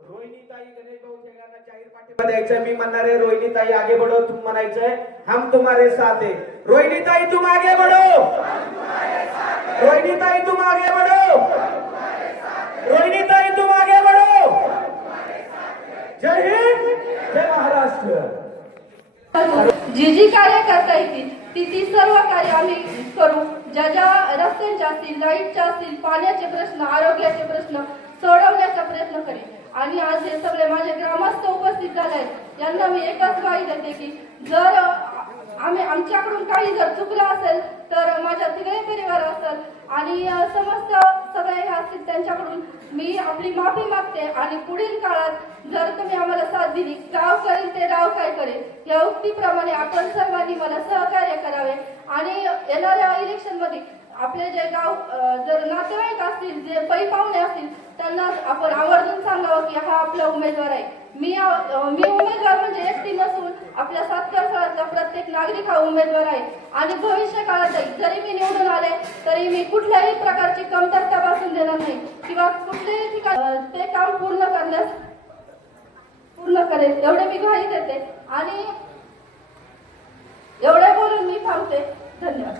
रोहिणीताई गणेश भाऊ शेगांना जाहीर पाठिंबा द्यायचा। मी म्हणणार आहे रोहिणीताई आगे बढ़ो, तुम म्हणायचंय हम तुम्हारे साथ है। रोहिणीताई तुम आगे बढ़ो, रोहिणीताई तुम आगे बढ़ो, रोहिणीताई तुम आगे बढ़ो। जय हिंद, जय महाराष्ट्र। जी कार्य करता येतील ती सर्व कार्य आम्ही करू। ज्या रस्त्यांच्या असतील, लाईटच्या असतील, पाण्याचे प्रश्न, आरोग्याचे प्रश्न सोडवण्याचा प्रयत्न करेन। आणि आज हे सगळे माझे ग्रामस्थ उपस्थित झाले आहेत, यांना मी एकच ग्वाही देते की जर आमच्याकडून काही जर चुकलं असेल तर माझ्या तिघे परिवार असेल आणि समस्त सगळे असतील त्यांच्याकडून मी आपली माफी मागते। आणि पुढील काळात जर तुम्ही आम्हाला साथ दिली, गाव करेल ते राव काय करेल या उक्तीप्रमाणे आपण सर्वांनी मला सहकार्य करावे। आणि येणाऱ्या इलेक्शन मध्ये आपले जे गाव जर नातेवाईक असतील, जे पै पाहुणे असतील, त्यांना आपण आवर्जून सांगावं की हा आपला उमेदवार आहे। मी उमेदवार म्हणजे एकटी नसून आपल्या सातकरसाळातला प्रत्येक नागरिक हा उमेदवार आहे। आणि भविष्य काळातही जरी मी निवडून आले तरी मी कुठल्याही प्रकारची कमतरता भासून देणार नाही किंवा कुठल्याही ठिकाणी ते काम पूर्ण करेल एवढे मी ग्वाही देते। आणि एवढे बोलून मी थांबते। धन्यवाद।